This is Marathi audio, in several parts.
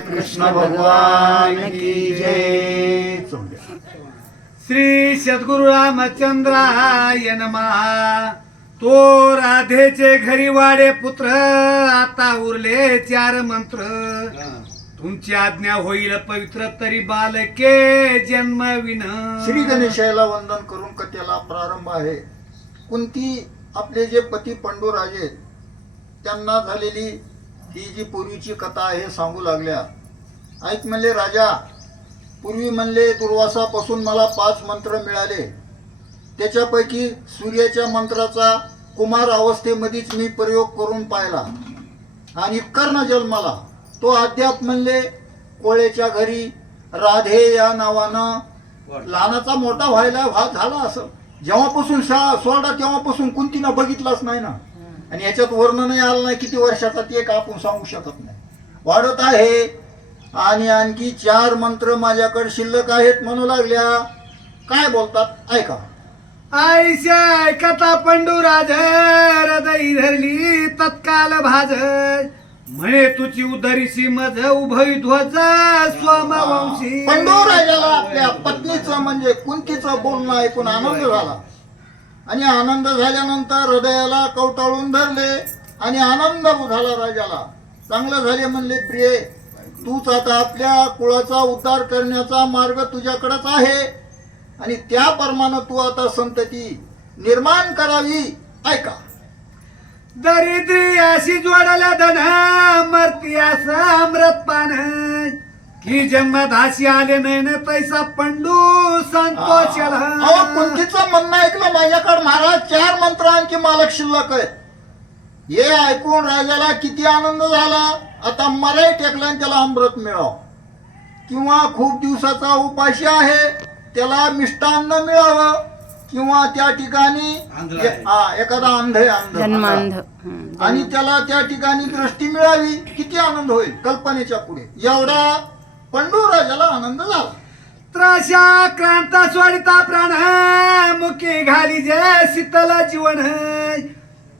कृष्ण भगवान की जय. श्री सद्गुरु रामचंद्राय नमः. तो राधेचे घरी वाडे पुत्र, आता उरले 4 मंत्र. तुमची आज्ञा होईल पवित्र, तरी बालके जन्मविन. श्री गणेशाला वंदन करून कथेला प्रारंभ आहे. कुंती आपले जे पती पंडूराजे त्यांना झालेली ही जी पूर्वीची कथा आहे सांगू लागल्या. ऐक म्हणले राजा, पूर्वी म्हणले दुर्वासापासून मला 5 मंत्र मिळाले. त्याच्यापैकी सूर्याच्या मंत्राचा कुमार अवस्थेमध्येच मी प्रयोग करून पाहिला आणि कर्ण जन्माला तो अद्याप म्हणले कोळेच्या घरी राधे या नावानं लहानाचा मोठा व्हायला झाला. असं जेव्हापासून शाळा सोडा तेव्हापासून कुंतीनं बघितलाच नाही ना. आणि याच्यात वर्णनही आलं नाही किती वर्षाचा ते एक आपण सांगू शकत नाही. वाढत आहे आणि आणखी 4 मंत्र माझ्याकडे शिल्लक आहेत म्हणू लागल्या. काय बोलतात ऐका. आईशा ऐकता पंडूराज, हृदय धरली तत्काल भाज. म्हणे तुझी उदरीशी मज उभय ध्वज स्वमवंशी. पंडूराजाला आपल्या पत्नीचं म्हणजे कुंतीचं बोलणं ऐकून आनंद झाला आणि आनंद झाल्यानंतर हृदयाला कवटाळून धरले आणि आनंद झाला राजाला. चांगलं झाले म्हणले प्रिय, तूच आता आपल्या कुळाचा उद्धार करण्याचा मार्ग तुझ्याकडेच आहे आणि त्याप्रमाणे तू आता संतती निर्माण करावी. ऐका. दरिद्री अशी जोडल्या धन, मरती असं अमृत पान. की जन्मदासी आले नाही ना पैसा पंडू संतोष. अहो कुंतीचं म्हणणं ऐकलं माझ्याकडे महाराज 4 मंत्र आणखी मालक शिल्लक आहेत. हे ऐकून राजाला किती आनंद झाला. आता मलाही टेकला आणि त्याला अमृत मिळावं, किंवा खूप दिवसाचा उपाशी आहे त्याला मिष्टान्न मिळावं, किंवा त्या ठिकाणी एखादा अंध आणि त्याला त्या ठिकाणी दृष्टी मिळावी. किती आनंद होईल कल्पनेच्या पुढे. एवढा पंडू राजाला आनंद झाला. त्राशा क्रांता स्वाडिता प्राण, मुखे घाली जय शीतल जीवन.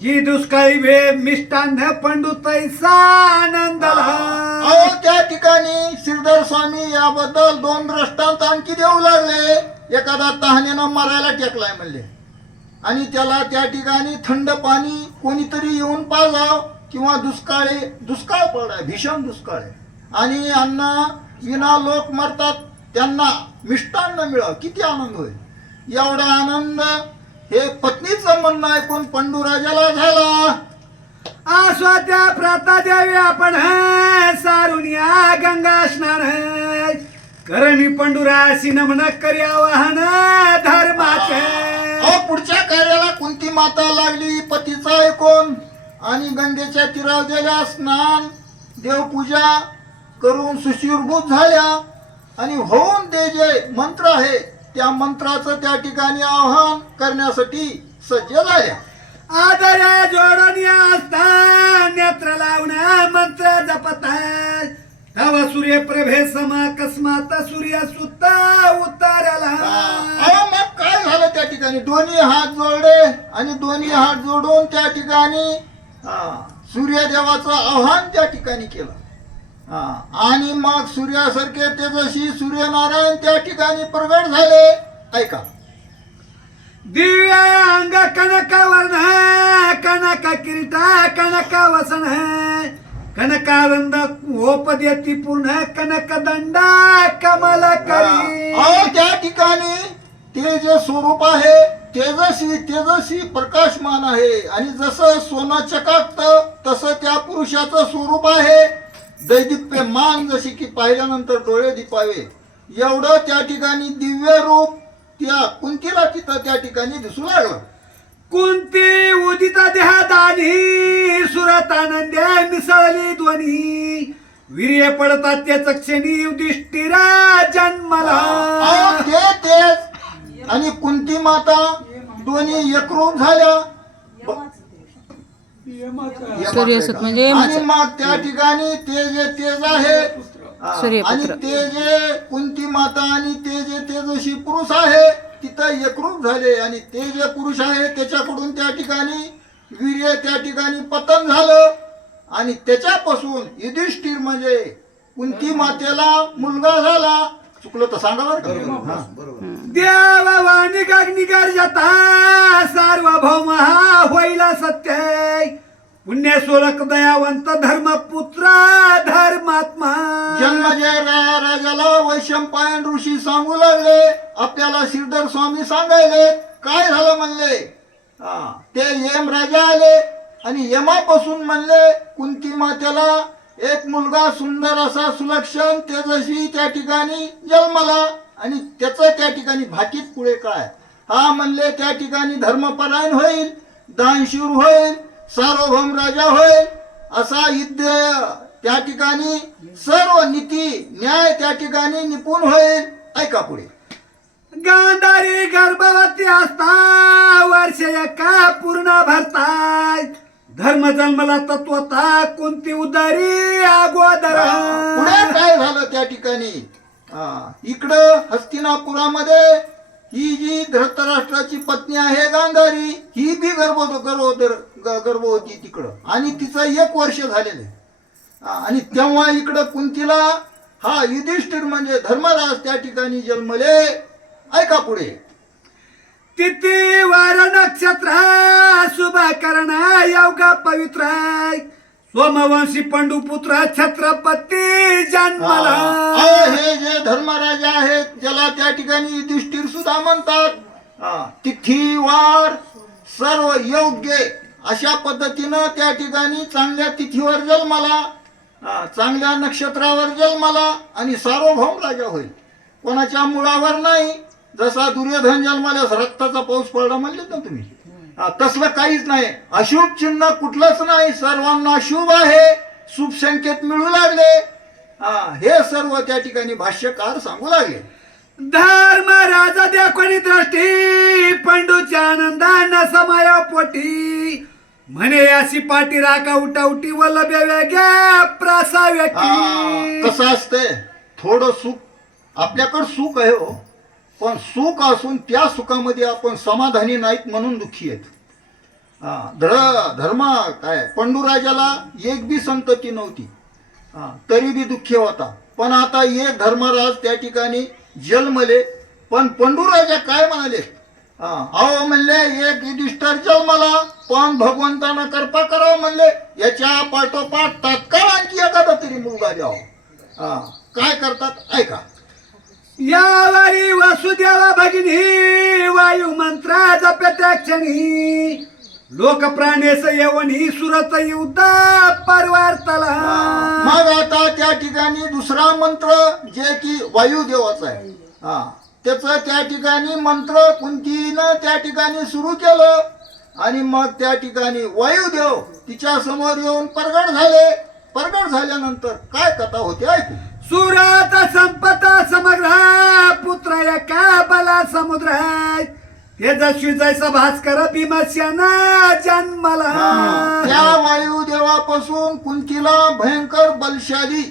जी दुष्काळी भे मिष्टान्न पंडू तैसा आनंद. अहो त्या ठिकाणी श्रीधर स्वामी याबद्दल 2 दृष्टांत आणखी देऊ लागले. एखादा तहानेनं मरायला टेकलाय म्हणले आणि त्याला त्या ठिकाणी थंड पाणी कोणीतरी येऊन पाजाव, किंवा दुष्काळ पडाय, भीषण दुष्काळ आहे आणि अन्न विना लोक मरतात, त्यांना मिष्टान्न मिळावं. किती आनंद होईल. एवढा आनंद हे पत्नीचं म्हणणं ऐकून पंडूराजाला झाला. आस्वाद्या प्राता द्यावी आपण सारून या गंगा स्नान. करणी पंडुराशी नमन करी आवाहन धर्माचे. पुढच्या कार्याला कुंती माता लागली पतीचा ऐकून आणि गंगेच्या तीरावर गेल्या, स्नान देवपूजा करून सुशीर्भूत झाल्या आणि होऊन ते जे मंत्र आहे त्या मंत्राचं त्या ठिकाणी आवाहन करण्यासाठी सज्ज झाल्या. आदर जोडून असता नेत्र लावून मंत्र जपत. तव सूर्य प्रभे समा अकस्मात सूर्य सुत्ता उतारला. मग काय झालं त्या ठिकाणी. दोन्ही हात जोडले आणि दोन्ही हात जोडून त्या ठिकाणी सूर्यदेवाचं आव्हान त्या ठिकाणी केलं. आणि मग सूर्यासारखे तेजस्वी सूर्यनारायण त्या ठिकाणी प्रगट झाले. ऐका. दिव्य अंग कनक वर्ण, कनक किरीटा कनक वसन. कनकानंद ओपद्यती पूर्ण कनक दंडा कमल करी. त्या ठिकाणी ते जे स्वरूप आहे तेजस्वी प्रकाशमान आहे आणि जसं सोनं चकाकत तसं त्या पुरुषाचं स्वरूप आहे. दैदिप्यमान, जशी की पाहिल्यानंतर डोळे दिपावे एवढं त्या ठिकाणी दिव्य रूप त्या कुंतीला तिथं त्या ठिकाणी दिसू लागलं. कुंती उदिता देहादानी सुरत आनंद मिसळली ध्वनी. वीर्य पडतात त्याच क्षणी युधिष्ठिरा जन्मला. तेच आणि कुंती माता दोन्ही एकरूप झाल्या. म्हणजे आणि मग त्या ठिकाणी ते जे तेज आहे आणि ते जे कुंती माता आणि ते जे तेजस्वी पुरुष आहे तिथं एकरूप झाले आणि ते जे पुरुष आहे त्याच्याकडून त्या ठिकाणी वीर्य त्या ठिकाणी पतन झालं आणि त्याच्यापासून युधिष्ठिर म्हणजे कुंती मातेला मुलगा झाला. चुकलं तर सांगा बरं का? हा. देवा वाणी निगार जाता सार्वभौम हा होईल सत्य पुण्य सोलक दयावंत धर्मपुत्र धर्मात्मा. जन्मजय राजाला वैशंपायन ऋषी सांगू लागले. आपल्याला श्रीधर स्वामी सांगायले. काय झालं म्हणले? ते यम राजा आले आणि यमापासून म्हणले कुंती मातेला एक मुलगा सुंदर असा सुलक्षण तेजस्वी त्या ठिकाणी जन्मला आणि त्याचं त्या ठिकाणी भाकीत पुढे काय? हा म्हणले त्या ठिकाणी धर्मपरायण होईल, दानशूर होईल, सार्वभौम राजा होईल, असा युद्ध त्या ठिकाणी सर्व नीती न्याय त्या ठिकाणी निपुण होईल. ऐका पुढे. गांधारी गर्भवती असता वर्ष एका पूर्ण भरताय धर्म जन्मला तत्वता कोणती उदारी अगोदर. पुढे काय झालं त्या ठिकाणी? इकडं हस्तिनापुरामध्ये ही जी धृतराष्ट्राची पत्नी आहे गांधारी ही बी गर्भवती तिकडं आणि तिचं 1 वर्ष झालेलं आहे. आणि तेव्हा इकडं कुंतीला हा युधिष्ठिर म्हणजे धर्मराज त्या ठिकाणी जन्मले. ऐका पुढे. तिथी वार नक्षत्र शुभ करण योगा पवित्र सोमवंशी पंडुपुत्र छत्रपती जन्मला. हे जे धर्मराज आहेत ज्याला त्या ठिकाणी युधिष्ठिर सुद्धा म्हणतात. तिथी वार सर्व योग्य अशा पद्धतीनं त्या ठिकाणी चांगल्या तिथीवर जन्माला, चांगल्या नक्षत्रावर जन्माला आणि सार्वभौम राजा होईल. कोणाच्या मुळावर नाही. जसा दुर्योधन जन्माल्यास रक्ताचा पाऊस पडला म्हणले ना तुम्ही, तसलं काहीच नाही. अशुभ चिन्ह कुठलंच नाही. सर्वांना शुभ आहे. शुभ संकेत मिळू लागले. हे सर्व त्या ठिकाणी भाष्यकार सांगू लागले. धर्म राजा देखोनी दृष्टी पंडूच्या आनंदान समय पोटी म्हणे अशी पाठी राका उठाउटी वल्लभ वेगळ्या प्रासाव्याची. कसं असते थोडं सुख आपल्याकडं सुख आहे हो, पण सुख असून त्या सुखामध्ये आपण समाधानी नाहीत म्हणून दुःखी आहेत. धर्म काय पंडूराजाला एक बी संतती नव्हती, तरी बी दुःखी होता. पण आता एक धर्मराज त्या ठिकाणी जन्मले. पण पंडूराजा काय म्हणाले? अहो म्हणले एक युधिष्ठिर जन्मला पण भगवंतानं कृपा करावं म्हणले. याच्या पाठोपाठ तात्काळ आणखी एखादा तरी मुलगा द्यावा. काय करतात ऐका. यावारी वसुदेवा भगिनी वायू मंत्र जपत्या क्षणी लोक प्राणेस येवणी सुरत युद्ध परवार्तला. मग आता त्या ठिकाणी दुसरा मंत्र जे की वायुदेवाचा आहे, त्याचं त्या ठिकाणी मंत्र कुंतीनं त्या ठिकाणी सुरू केलं आणि मग त्या ठिकाणी वायुदेव तिच्या समोर येऊन प्रगट झाले. प्रगट झाल्यानंतर काय कथा होते ऐकू. सुरत संपत समग्र पुत्र एका बला समुद्र तेजस्वी जैसा भास्कर भीमसेना जन्मला. त्या वायुदेवापासून कुंतीला भयंकर बलशाली,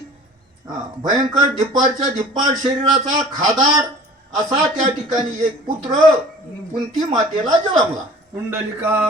भयंकर धिप्पाडच्या धिप्पाड शरीराचा खादाड असा त्या ठिकाणी एक पुत्र कुंती मातेला जन्मला. कुंडलिका